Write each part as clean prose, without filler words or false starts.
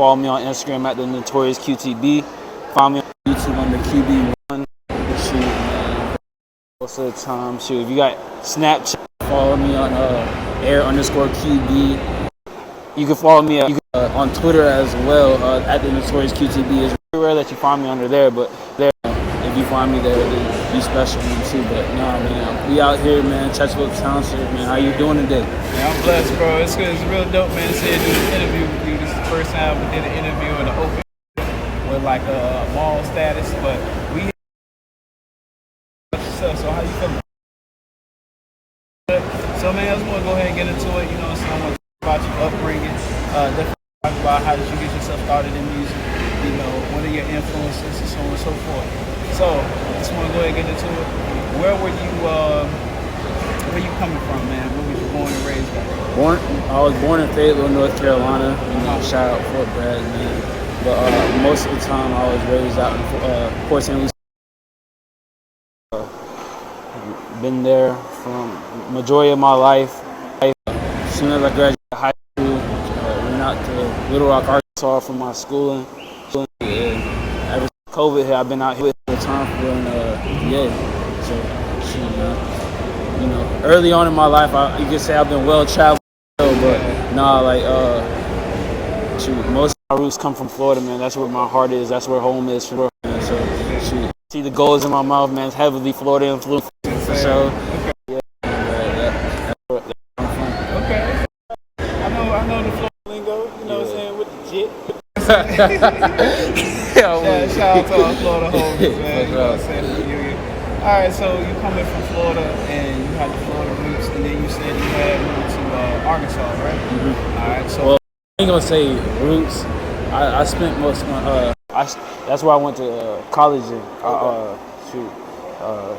follow me on Instagram at the Notorious Q.T.B. Follow me on YouTube under QB1. Shoot, man. Most of the time, shoot. If you got Snapchat, follow me on air_QB. You can follow me on Twitter as well at the Notorious Q.T.B. It's very rare that you find me under there, but there, if you find me there, then you special me too. But nah, man, we out here, man. Touchwood Township, man. How you doing today? Yeah, I'm blessed, bro. It's good. It's real dope, man. To see you do this interview with you. This is the first time we did an interview in the open with like a mall status, but we yourself. So how you feeling? So man, I just want to go ahead and get into it. You know, so I want to talk about your upbringing. Definitely talk about how did you get yourself started in music. You know, what are your influences and so on and so forth. So I just want to go ahead and get into it. Where were you? Where you coming from, man? Where were you born and raised by? I was born in Fayetteville, North Carolina. You know, shout out Fort Bragg, man. But most of the time, I was raised out in Port St. Lucie. Been there from majority of my life. As soon as I graduated high school, went out to Little Rock, Arkansas for my schooling. And ever since COVID hit, I've been out here all the time for So, you know, early on in my life, you could say I've been well traveled, but nah, like most of my roots come from Florida, man. That's where my heart is. That's where home is for me. So, see the goals in my mouth, man. It's heavily Florida influence. So, yeah, that's where I'm from. Okay. I know the Florida lingo, you know what I'm saying, with the jit. Shout out to our Florida homies, man. You know what I'm saying? Alright, so you coming from Florida and you had the Florida roots, and then you said you had moved to Arkansas, right? Mm-hmm. Alright, so. Well, I ain't gonna say roots. I spent most of my, that's where I went to college in.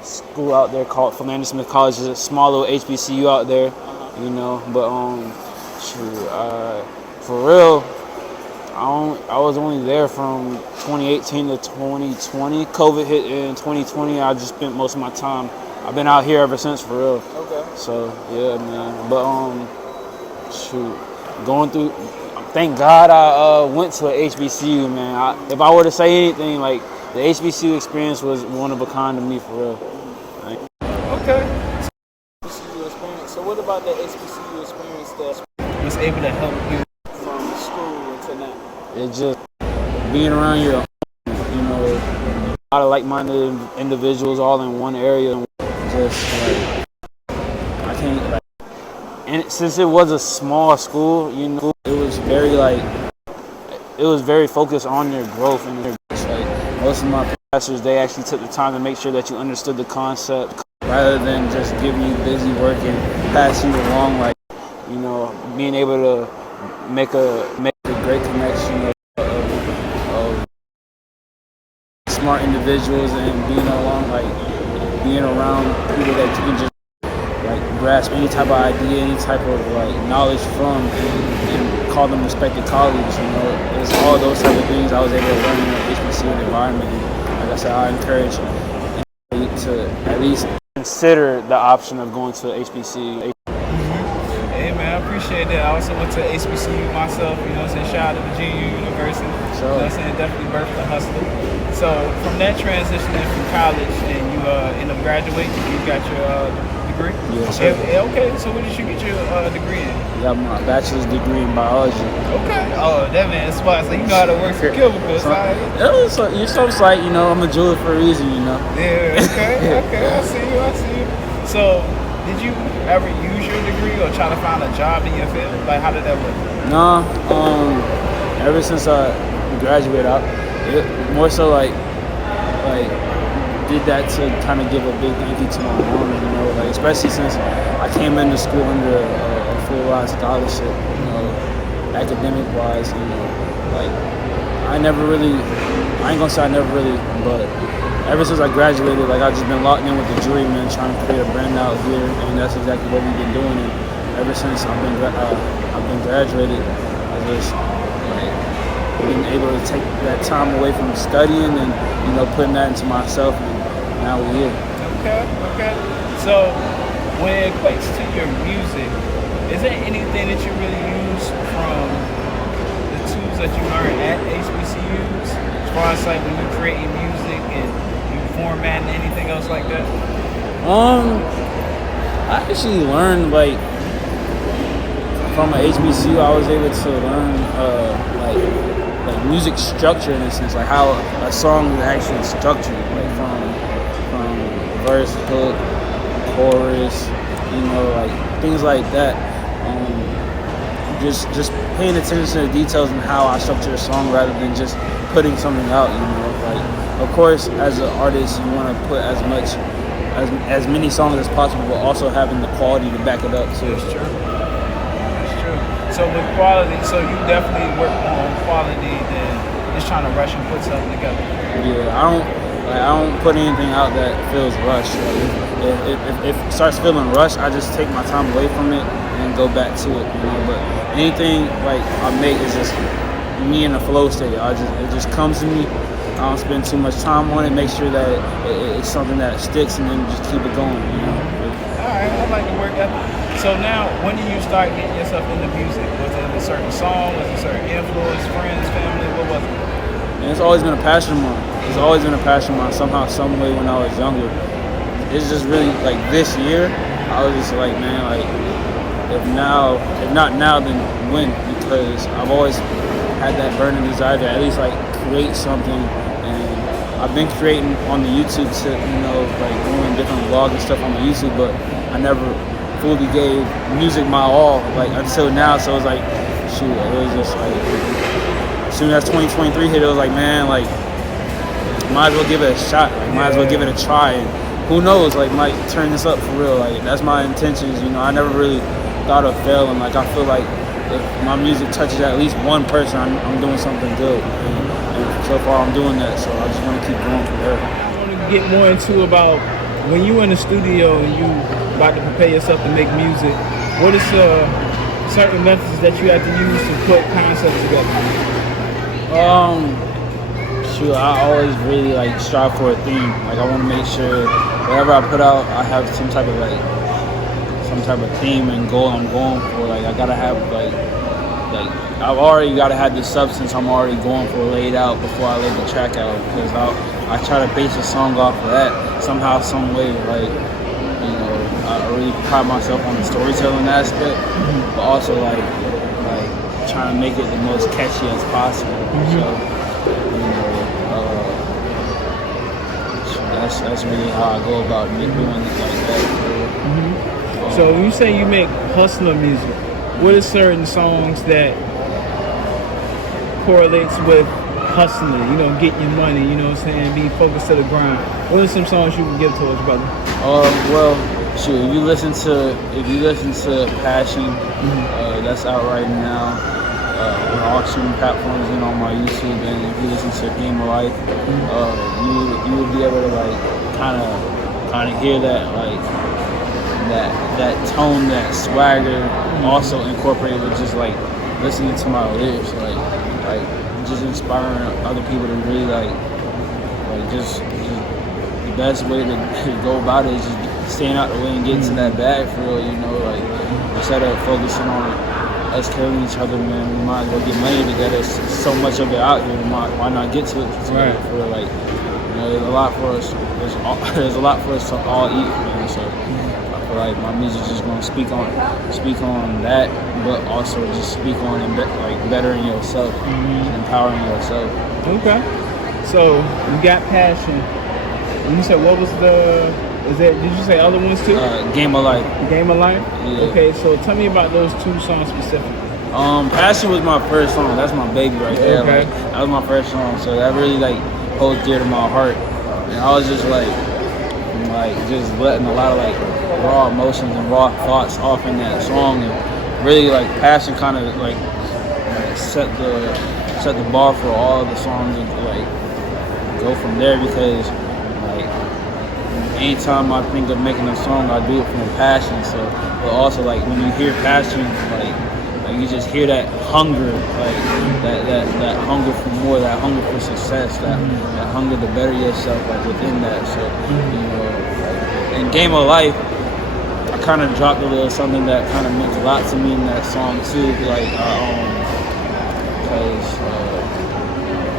School out there called Philander Smith College. It's a small little HBCU out there, you know. But for real, I was only there from 2018 to 2020. COVID hit in 2020. I just spent most of my time. I've been out here ever since, for real. Okay. So yeah, man. But going through. Thank God I went to a HBCU, man. If I were to say anything, like, the HBCU experience was one of a kind to me, for real. Okay. HBCU experience. So what about the HBCU experience that was able to help you from school to now? It's just being around your own, you know, a lot of like-minded individuals all in one area. Just like, I can't, like, and since it was a small school, you know, it was very focused on your growth and your, like, most of my professors, they actually took the time to make sure that you understood the concept rather than just giving you busy work and pass you along. Like, you know, being able to make a great connection of smart individuals and being around people that you can just like grasp any type of idea, any type of like knowledge from, and call them respected colleagues. You know, it's all those type of things I was able to learn in the HBCU environment. And like I said, I encourage anybody to at least consider the option of going to HBCU. Hey man, I appreciate that. I also went to HBCU myself. You know what I'm saying? Shout out to Virginia University. So, you know what I'm saying? Definitely birthed the hustler. So from that transition from college, and you end up graduating, you got your degree? Yes, sir. Okay, so what did you get your degree in? I got my bachelor's degree in biology. Okay. Oh, that man's smart. So you know how to work some chemicals, right? You're so like, you know, I'm a jeweler for a reason, you know. Yeah, okay, okay. I see you. So, did you ever use your degree or try to find a job in your field? Like, how did that work? Nah, ever since I graduated, more so like did that to kind of give a big thank you to my mom, you know, like, especially since I came into school under a full-ride scholarship, you know, academic-wise, you know, like, I ain't gonna say I never really, but ever since I graduated, like, I've just been locked in with the jewelry, man, trying to create a brand out here, and that's exactly what we've been doing. And ever since I've been graduated, I just like been able to take that time away from studying and, you know, putting that into myself, and now we're here. Okay. So when it equates to your music, is there anything that you really use from the tools that you learned at HBCUs, as far as like when you're creating music and you formatting anything else like that? I actually learned like from a HBCU. I was able to learn like music structure in a sense, like how a song is actually structured, like from verse, hook, chorus, like things like that. Just paying attention to the details and how I structure a song rather than just putting something out. Like of course, as an artist, you want to put as many songs as possible, but also having the quality to back it up too. That's true. That's true. So with quality, so you definitely work on quality than just trying to rush and put something together. Yeah, I don't put anything out that feels rushed. Like if it starts feeling rushed, I just take my time away from it and go back to it. But anything like I make is just me in a flow state. It just comes to me. I don't spend too much time on it. Make sure that it's something that sticks, and then just keep it going. All right, I like the work ethic. So now, when did you start getting yourself into music? Was it a certain song? Was it a certain influence? Friends, family? What was it? And it's always been a passion of mine. It's always been a passion of mine. Somehow, some way, when I was younger, it's just really like this year. I was just like, man, like if not now, then when? Because I've always had that burning desire to at least like create something. I've been creating on the YouTube to, like doing different vlogs and stuff on the YouTube, but I never fully gave music my all, like until now. So it was like, shoot, it was just like, as soon as 2023 hit, it was like, man, like, might as well give it a shot, like, might as well give it a try. And who knows, like, might turn this up for real. Like, that's my intentions, I never really thought of failing. Like, I feel like if my music touches at least one person, I'm doing something good. And so far, I'm doing that, so I just want to keep going from there. I want to get more into about when you in the studio and you about to prepare yourself to make music. What is certain methods that you have to use to put concepts together? Shoot, I always really like strive for a theme. Like I want to make sure whatever I put out, I have some type of theme and goal I'm going for. Like I gotta have like I've already gotta have the substance I'm already going for laid out before I lay the track out, because I try to base a song off of that somehow, some way. Like I really pride myself on the storytelling aspect, but also like trying to make it the most catchy as possible. So that's really how I go about doing it like that. So when you say you make hustler music, what are certain songs that correlates with hustling, getting your money, what I'm saying, be focused to the grind? What are some songs you can give to us, brother? Well, shoot, if you listen to Passion, that's out right now on all streaming platforms and on my YouTube. And if you listen to Game of Life, you will be able to like kind of hear that like that tone, that swagger, also incorporated with just like listening to my lyrics, like just inspiring other people to really like just the best way to go about it is just staying out the way and getting to that bag for real. Like instead of focusing on us killing each other, man, we might as well get money together. There's so much of it out here. Why not get to it together? Right. For real? Like there's a lot for us. There's a lot for us to all eat, man. So I feel like my music is just gonna speak on that, but also just speak on and like bettering yourself, and empowering yourself. Okay. So you got Passion. And you said what was did you say other ones too? Game of Life. Game of Life? Yeah. Okay, so tell me about those two songs specifically. Passion was my first song. That's my baby right there. Okay. Like, that was my first song, so that really like holds dear to my heart. And I was just like just letting a lot of like raw emotions and raw thoughts off in that song, and really like Passion kind of like set the bar for all of the songs, and like go from there, because like anytime I think of making a song, I do it from passion. So, but also like when you hear Passion, like you just hear that hunger, like that hunger for more, that hunger for success, that hunger to better yourself, like within that. So like, in Game of Life, I kind of dropped a little something that kind of meant a lot to me in that song too. Like because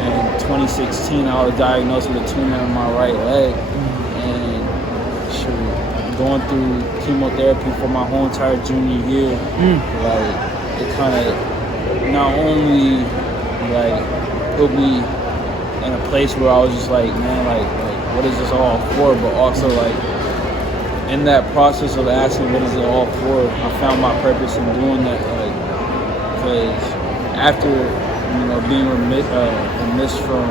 in 2016 I was diagnosed with a tumor in my right leg, and going through chemotherapy for my whole entire junior year, like it kind of not only like put me in a place where I was just like, man, like what is this all for? But also like in that process of asking what is it all for, I found my purpose in doing that. Like, because after being remitted from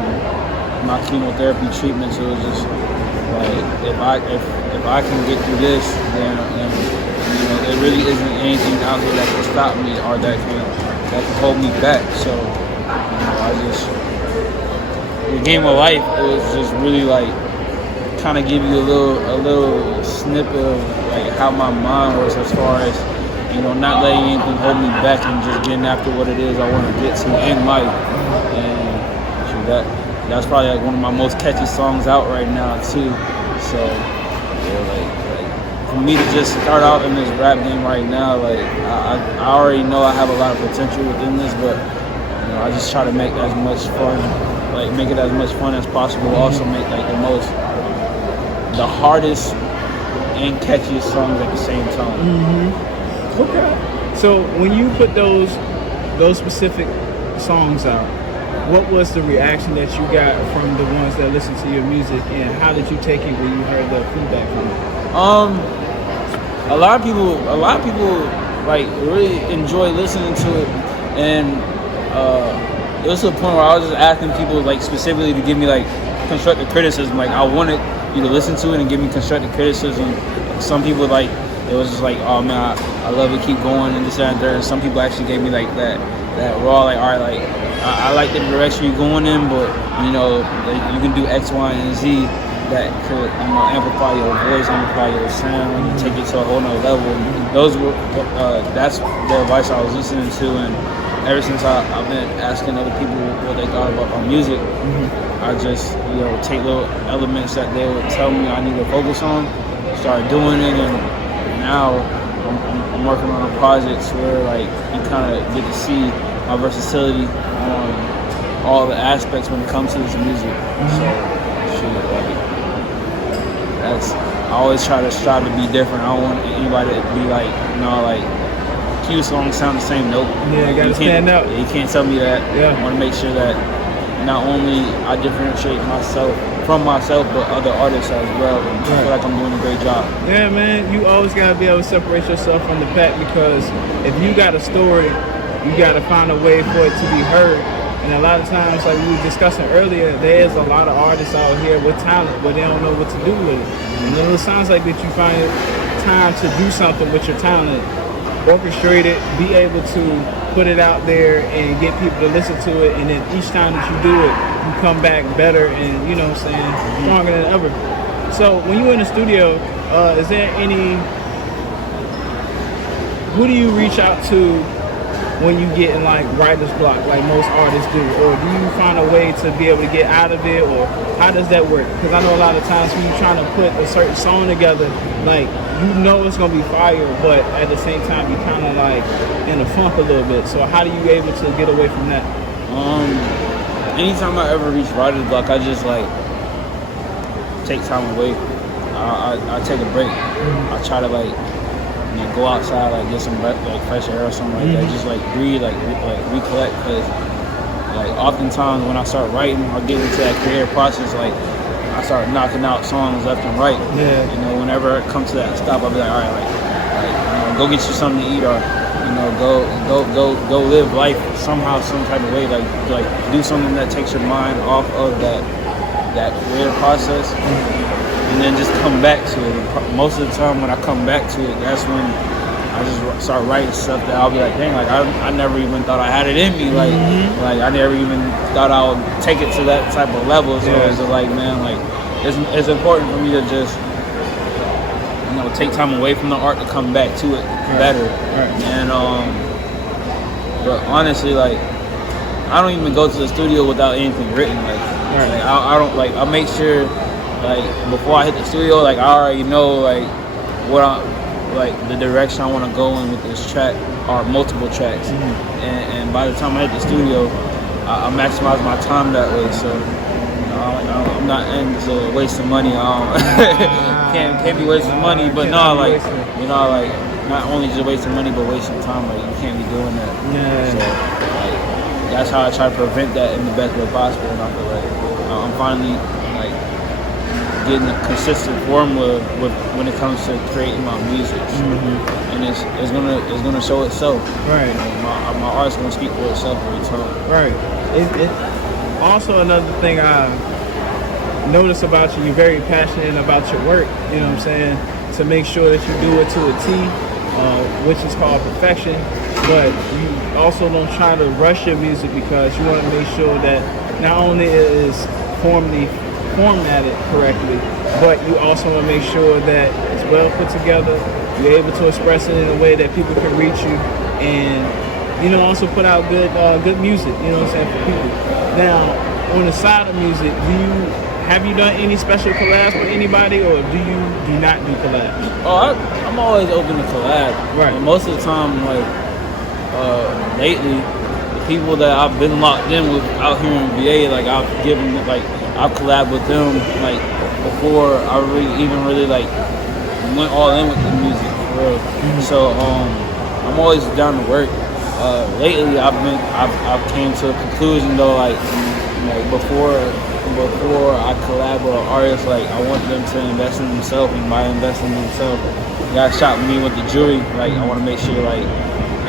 my chemotherapy treatments, it was just like if I can get through this, then there really isn't anything out there that can stop me or that can hold me back. So I just the game of life, it was just really like kind of give you a little snippet of like how my mind works as far as not letting anything hold me back and just getting after what it is I want to get to in life. And that's probably like one of my most catchy songs out right now too. So like for me to just start out in this rap game right now, like I already know I have a lot of potential within this, but I just try to make as much fun, like make it as much fun as possible. Also make like the hardest and catchiest songs at the same time. Okay. So when you put those specific songs out, what was the reaction that you got from the ones that listened to your music, and how did you take it when you heard the feedback from it? A lot of people like really enjoy listening to it, and it was to the point where I was just asking people like specifically to give me like constructive criticism. Like I wanted you to listen to it and give me constructive criticism. Some people like it was just like, oh man, I love it, keep going, and this and that. And some people actually gave me like that raw, like, all right, like I like the direction you're going in, but like, you can do X, Y, and Z that could amplify your voice, amplify your sound, and take it to a whole nother level. And those were that's the advice I was listening to, and ever since I've been asking other people what they thought about my music, I just take little elements that they would tell me I need to focus on, start doing it, and now I'm working on a project where like you kind of get to see my versatility on all the aspects when it comes to this music. So like that's I always try to strive to be different. I don't want anybody to be like like Q songs sound the same. Nope. Yeah, you gotta stand out. You can't tell me that. Yeah. I want to make sure that not only I differentiate myself from myself, but other artists as well. And I feel like I'm doing a great job. Yeah, man, you always gotta be able to separate yourself from the pack, because if you got a story, you gotta find a way for it to be heard. And a lot of times, like we were discussing earlier, there's a lot of artists out here with talent, but they don't know what to do with it. And it sounds like that you find time to do something with your talent, orchestrate it, be able to put it out there and get people to listen to it, and then each time that you do it, you come back better and stronger than ever. So when you're in the studio, is there who do you reach out to when you get in like writer's block, like most artists do, or do you find a way to be able to get out of it, or how does that work? Because I know a lot of times when you're trying to put a certain song together, like it's gonna be fire, but at the same time you're kind of like in a funk a little bit. So how do you able to get away from that? Anytime I ever reach writer's block, I just like take time away. I take a break. I try to like go outside, like get some like fresh air or something like that. Just like breathe, like recollect. Because like oftentimes when I start writing or get into that creative process, like I start knocking out songs left and right. Yeah. Whenever it comes to that stop, I'll be like, all right, like go get you something to eat, or go live life somehow, some type of way. Like do something that takes your mind off of that creative process. And then just come back to it. Most of the time when I come back to it, that's when I just start writing stuff that I'll be like, dang, like I never even thought I had it in me. Like I never even thought I would take it to that type of level. So it's like, man, like it's important for me to just take time away from the art to come back to it better. Right. And but honestly, like I don't even go to the studio without anything written. Like I don't like I make sure. Like before I hit the studio, like I already know like what the direction I want to go in with this track, or multiple tracks. And by the time I hit the studio, I maximize my time that way. So I'm not into wasting money. Can't be wasting money, but no, like like not only just wasting money, but wasting time. Like you can't be doing that. Yeah. So like that's how I try to prevent that in the best way possible. And I feel like I'm finally like getting a consistent formula when it comes to creating my music. And it's gonna show itself. Right. You know, my art's gonna speak for itself every time. Right. It also another thing I notice about you, you're very passionate about your work, you know what I'm saying, to make sure that you do it to a T, which is called perfection, but you also don't try to rush your music because you want to make sure that not only it is formatted correctly, but you also want to make sure that it's well put together, you're able to express it in a way that people can reach you, and also put out good music, you know what I'm saying, for people. Now, on the side of music, have you done any special collabs with anybody, or do not do collabs? Oh, I'm always open to collab. Right. And most of the time, like lately, the people that I've been locked in with out here in VA, like I've collabed with them like before I really like went all in with the music for real. So I'm always down to work. Lately, I've came to a conclusion though, like before I collab with an artist, like I want them to invest in themselves, and by investing in themselves, got shot with me with the jury. Like I want to make sure like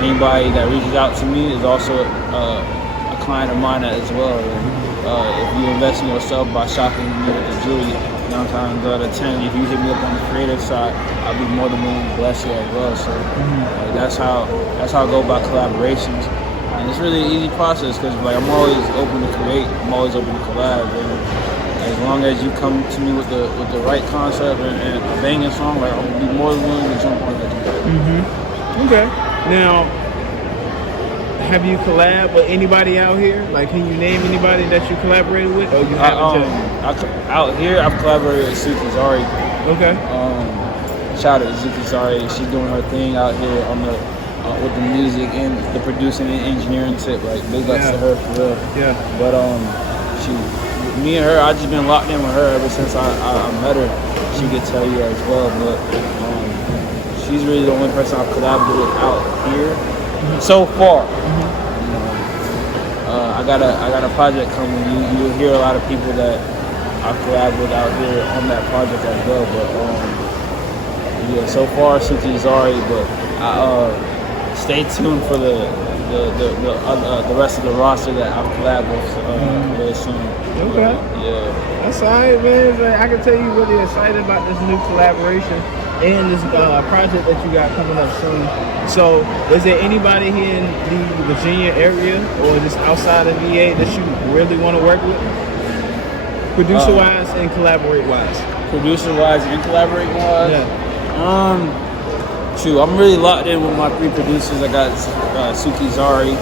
anybody that reaches out to me is also a client of mine as well. And, if you invest in yourself by shopping me with the jury, 9 times out of 10, if you hit me up on the creative side, I'll be more than willing to bless you as well. So like, that's how I go about collaborations. And it's really an easy process because like I'm always open to create, I'm always open to collab, and as long as you come to me with the right concept and a banging song, like I'll be more than willing to jump on that. Okay. Now, have you collabed with anybody out here? Like, can you name anybody that you collaborated with, or you haven't? Out here, I've collaborated with Suki Zari. Okay. Shout out to Suki Zari. She's doing her thing out here on the with the music and the producing and engineering tip. Like big ups to her for real. Yeah. But me and her, I just been locked in with her ever since I met her. She could tell you as well. But she's really the only person I've collaborated with out here so far. I got a project coming. You'll hear a lot of people that I collab with out here on that project as well. But yeah, so far Suki Zari, but stay tuned for the rest of the roster that I've collabed with really soon. Okay. Yeah. That's all right, man. Like, I can tell you really excited about this new collaboration and this project that you got coming up soon. So, is there anybody here in the Virginia area or just outside of VA that you really want to work with? Producer-wise and collaborate-wise. Producer-wise and collaborate-wise? Yeah. Shoot, I'm really locked in with my 3 producers. I got Suki Zari,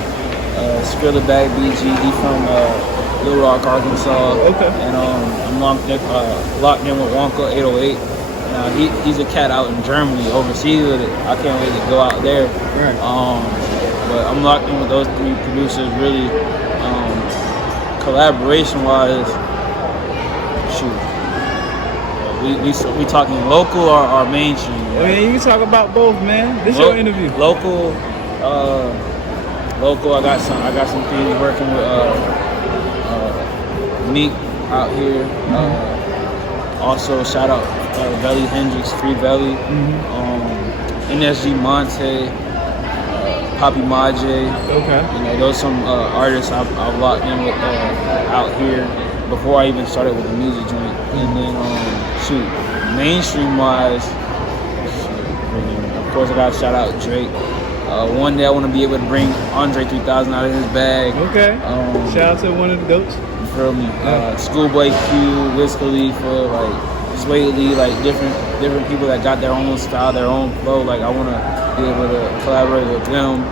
Skrilla Bag BG, he from Little Rock, Arkansas. Okay. And I'm locked in with Wonka 808. He's a cat out in Germany, overseas with it. I can't wait to go out there. Right. But I'm locked in with those 3 producers. Really, collaboration-wise, shoot. We talking local or mainstream? Right? Well, you can talk about both, man. This is your interview. Local, I got some things working with Meek out here. Also, shout out Belly Hendrix, Free Belly, NSG Monte, Poppy Maje. Okay. Those some artists I've locked in with out here before I even started with the music joint. And then mainstream wise, of course I gotta shout out Drake. One day I want to be able to bring Andre 3000 out of his bag. Okay. Shout out to one of the goats. You feel me? Schoolboy Q, Wiz Khalifa, like Sway Lee, like different people that got their own style, their own flow. Like I want to be able to collaborate with them.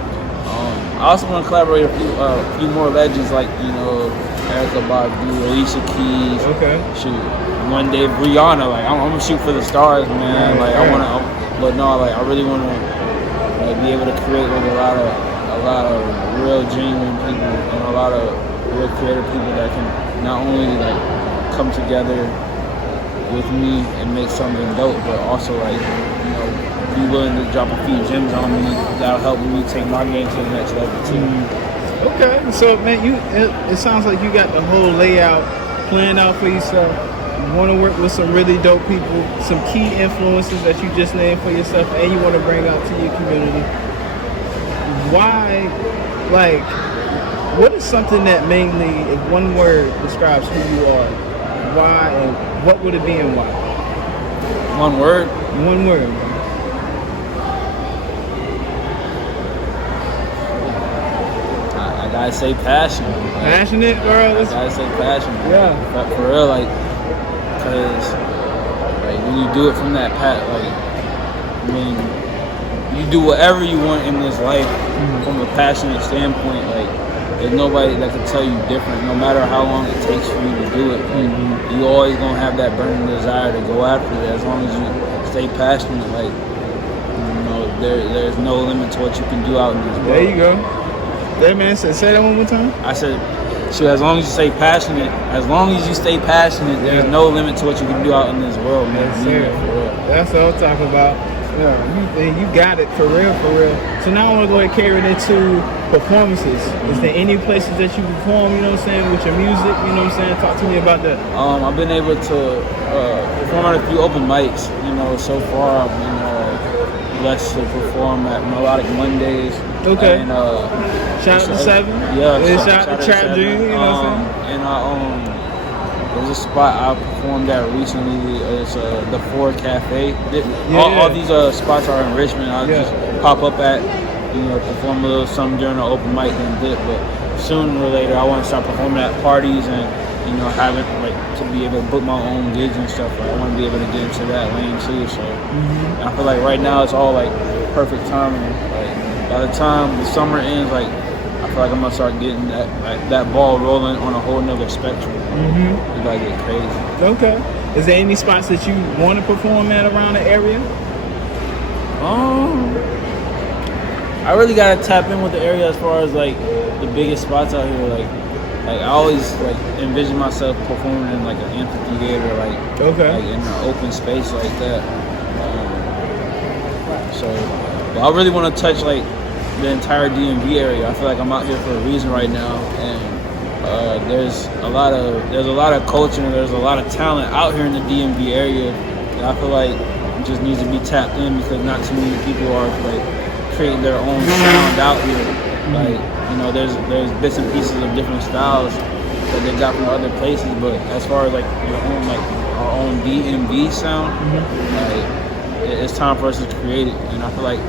I also want to collaborate with a few more legends like Erykah Badu, Alicia Keys. Okay. Shoot, one day Rihanna. Like I'm gonna shoot for the stars, man. Right, like I wanna, but no, like I really wanna be able to create with a lot of real genuine people and a lot of real creative people that can not only like come together with me and make something dope, but also like, you know, be willing to drop a few gems on me that'll help me take my game to the next level too. Okay, so man, it sounds like you got the whole layout planned out for yourself. You want to work with some really dope people, some key influences that you just named for yourself, and you want to bring out to your community. Why, like, what is something that mainly, if one word describes who you are, why, and what would it be and why? One word? One word. I gotta say passion. Passionate, bro? I gotta say passionate. Yeah. But for real, like, cause like when you do it from that like, I mean, you do whatever you want in this life from a passionate standpoint. Like, there's nobody that can tell you different. No matter how long it takes for you to do it, like, you always gonna have that burning desire to go after it. As long as you stay passionate, like, you know, there's no limit to what you can do out in this world. There you go. That man said, say that one more time. I said, so as long as you stay passionate, there's no limit to what you can do out in this world, man. That's what I'm talking about. Yeah, you got it, for real, for real. So now I want to go ahead and carry it into performances. Is there any places that you perform, you know what I'm saying, with your music, you know what I'm saying? Talk to me about that. I've been able to perform at a few open mics, you know, so far. I've been blessed to perform at Melodic Mondays. Okay. And, shout out to Seven. Yeah. Shout out to Trap Dream, you know what I'm saying? And there's a spot I performed at recently. It's the Ford Cafe. All these spots are in Richmond. I just pop up at, you know, perform a little something during the open mic and dip. But sooner or later, I want to start performing at parties and, you know, having like to be able to book my own gigs and stuff. Like, I want to be able to get into that lane too. So I feel like right now it's all like perfect timing. Like, by the time the summer ends, like, I feel like I'm gonna start getting that ball rolling on a whole nother spectrum. It's about to get crazy. Okay. Is there any spots that you want to perform at around the area? I really gotta tap in with the area as far as like the biggest spots out here. Like I always like envision myself performing in like an amphitheater, like in an open space like that. But I really want to touch like the entire DMV area. I feel like I'm out here for a reason right now, and there's a lot of culture and there's a lot of talent out here in the DMV area that I feel like it just needs to be tapped in, because not too many people are like creating their own sound out here. Like, you know, there's bits and pieces of different styles that they got from other places, but as far as like our own DMV sound, like it's time for us to create it. And I feel like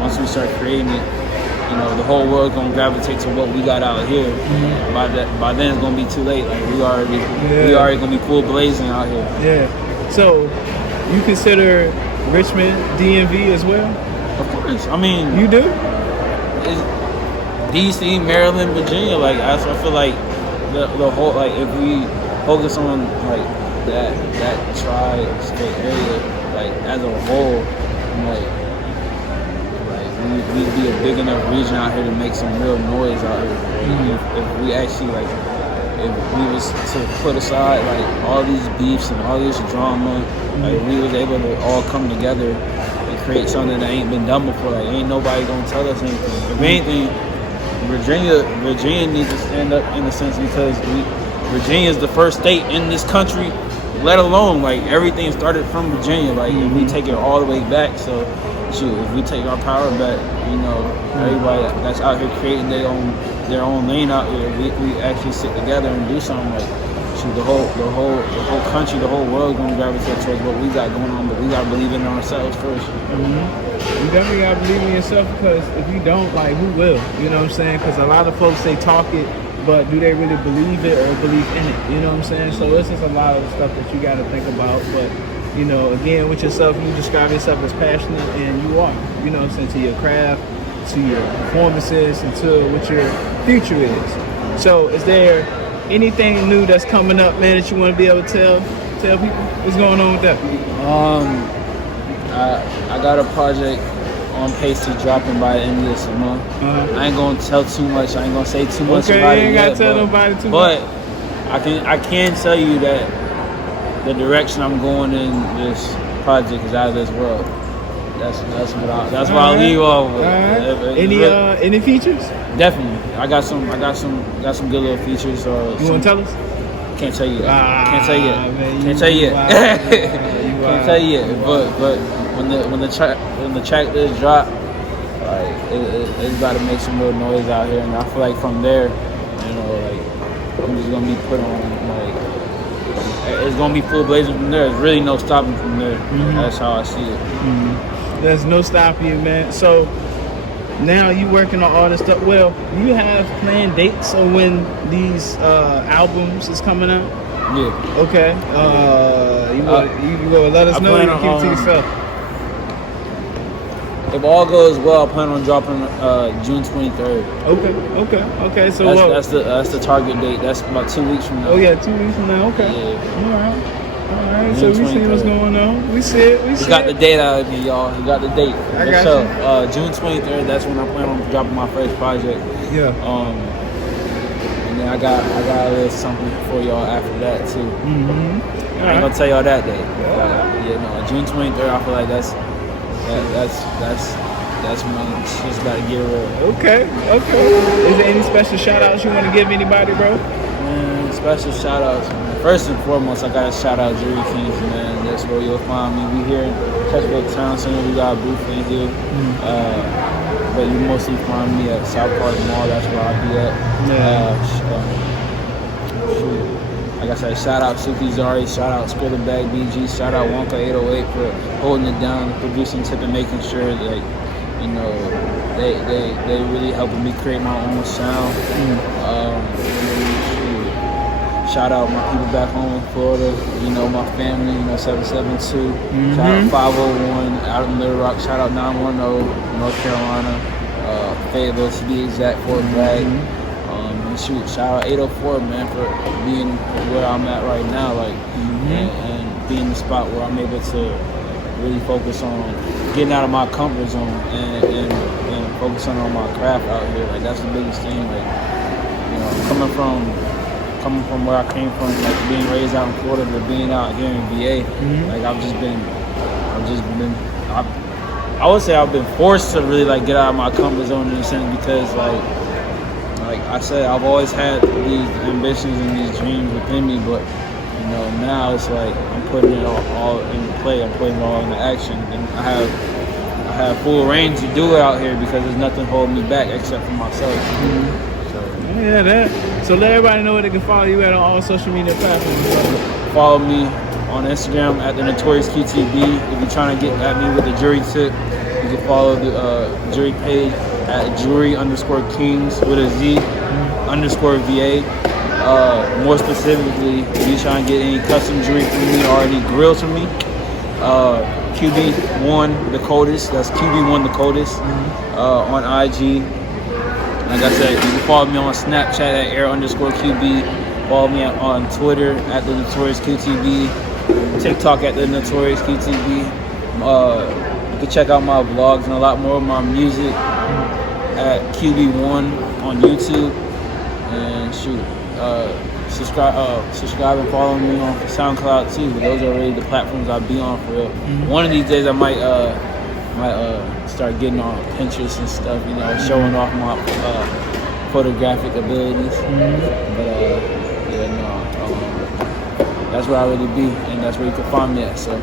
once we start creating it, you know, the whole world's gonna gravitate to what we got out here. By then it's gonna be too late. Like we already gonna be full blazing out here. Yeah. So you consider Richmond DMV as well? Of course. I mean, you do? DC, Maryland, Virginia. Like I feel like the whole, like, if we focus on like that tri-state area, like as a whole, like we'd be a big enough region out here to make some real noise out here. If we actually if we was to put aside like all these beefs and all this drama, like we was able to all come together and create something that ain't been done before. Like ain't nobody gonna tell us anything. If anything, Virginia needs to stand up in a sense, because Virginia is the first state in this country, let alone like everything started from Virginia. Like if we take it all the way back, so if we take our power back, you know, everybody that's out here creating their own lane out here, we actually sit together and do something. Like the whole country, the whole world gonna gravitate towards what we got going on, but we gotta believe in ourselves first. You definitely gotta believe in yourself, because if you don't, like, who will? You know what I'm saying? Because a lot of folks, they talk it, but do they really believe it or believe in it? You know what I'm saying? So this is a lot of stuff that you gotta think about. But you know, again, with yourself, you describe yourself as passionate, and you are. You know what I'm saying? To your craft, to your performances, and to what your future is. So is there anything new that's coming up, man, that you want to be able to tell people? What's going on with that? I got a project on pace to dropping by the end of this month. I ain't gonna tell too much. I ain't gonna say too much about you it ain't yet. Gotta tell nobody too much. But I can tell you that the direction I'm going in this project is out of this world. That's what I'll leave off with. Any features? Definitely. I got some good little features. You wanna tell us? Can't tell you that. Can't tell you yet. Man, Can't tell you yet. Can't tell you yet. But when the track list drop, like it's about to make some real noise out here, and I feel like from there, you know, like I'm just gonna be put on like it's gonna be full blazing from there. There's really no stopping from there. That's how I see it. There's no stopping you, man. So now you working on all this stuff. Well, do you have planned dates on when these albums is coming out? Yeah. Okay. You gonna let us know? You keep it to yourself. If all goes well, I plan on dropping June 23rd. Okay. So that's the target date. That's about 2 weeks from now. Oh yeah, 2 weeks from now. Okay. Yeah. All right. So we see what's going on. We see it. We got the date out of me, y'all. You got the date. I got you. June 23rd. That's when I plan on dropping my first project. Yeah. And then I got a little something for y'all after that too. I ain't gonna tell y'all that day. June 23rd. I feel like that's when shit's about to get real. Okay. Is there any special shout outs you want to give anybody, bro? Special shout outs. First and foremost, I gotta shout out Jury Kings, man. That's where you'll find me. We here in Chesapeake Town Center. We got a booth in here. But you mostly find me at South Park Mall. That's where I'll be at. Like I said, shout out Suki Zari, shout out Skrilla Bag BG, shout out Wonka 808 for holding it down, producing tip and making sure that, you know, they really helping me create my own sound. Shout out my people back home in Florida, you know, my family, you know, 772. Shout out 501 out in Little Rock. Shout out 910 North Carolina. Fayetteville to be exact, Fort Bragg. Shout out 804, man, for being where I'm at right now, like, and being in the spot where I'm able to really focus on getting out of my comfort zone and focusing on my craft out here. Like, that's the biggest thing. Like, you know, coming from where I came from, like being raised out in Florida to being out here in VA, like I would say I've been forced to really like get out of my comfort zone in a sense because like I said, I've always had these ambitions and these dreams within me, but you know, now it's like I'm putting it all into play. I'm putting it all into action, and I have full range to do it out here because there's nothing holding me back except for myself. Yeah, that. So let everybody know where they can follow you at on all social media platforms. Follow me on Instagram at the Notorious Q.T.B. If you're trying to get at me with a jury tip, you can follow the jury page at jury_kings with a Z _VA. More specifically, if you're trying to get any custom jewelry from me or any grills from me, QB1 the coldest. That's QB1 the coldest on IG. Like I said, you can follow me on Snapchat at air_QB. Follow me on Twitter at the Notorious Q.T.B. TikTok at the Notorious Q.T.B. You can check out my vlogs and a lot more of my music at QB1 on YouTube. And subscribe and follow me on SoundCloud too. Those are really the platforms I'll be on for real. One of these days I might start getting on Pinterest and stuff, you know, showing off my photographic abilities. That's where I really be, and that's where you can find me at. So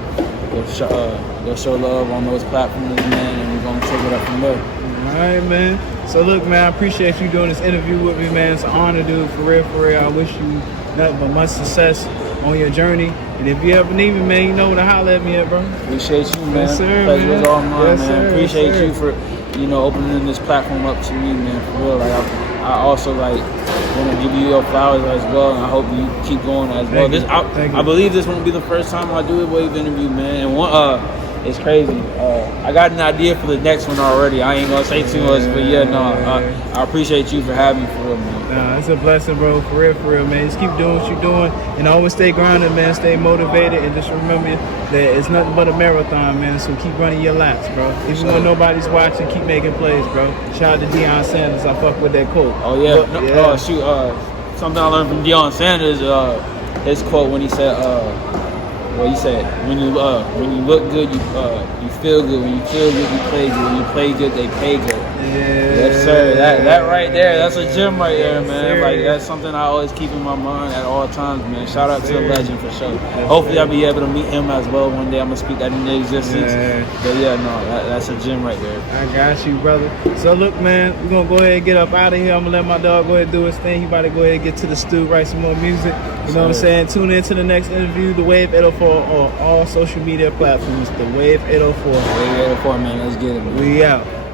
go show love on those platforms, man, and we're gonna take it up from there. All right, man. So look, man, I appreciate you doing this interview with me, man. It's an honor, dude. For real. I wish you nothing but much success on your journey. And if you ever need me, man, you know where to holler at me at, bro. Appreciate you, man. Yes, sir, Pleasure was all mine, yes, man. Sir, Appreciate yes, you for, you know, opening this platform up to me, man. For real, like I also like want to give you your flowers as well, and I hope you keep going as well. I believe this won't be the first time I do a wave interview, man. And it's crazy. I got an idea for the next one already. I ain't gonna say too much, but yeah, no, I appreciate you for having me, for real, man. Nah, it's a blessing, bro. For real, man. Just keep doing what you're doing, and always stay grounded, man. Stay motivated, and just remember that it's nothing but a marathon, man. So keep running your laps, bro. Even when nobody's watching, keep making plays, bro. Shout out to Deion Sanders. I fuck with that quote. Oh yeah, But, yeah. shoot. Something I learned from Deion Sanders. His quote when he said, well, he said, when you look good, you feel good. When you feel good, you play good. When you play good, they pay good. Yeah. Yes, sir. That right there, that's a gem right there, man. Sir. Like, that's something I always keep in my mind at all times, man. Shout out to the legend for sure. Yes, Hopefully, sir. I'll be able to meet him as well one day. I'm gonna speak that into existence. Yeah. But yeah, no, that's a gem right there. I got you, brother. So look, man, we're gonna go ahead and get up out of here. I'm gonna let my dog go ahead and do his thing. He about to go ahead and get to the stew, write some more music. You know what I'm saying? Tune in to the next interview, The Wave 804 on all social media platforms. The Wave 804. Wave 804, man. Let's get it, man. We out.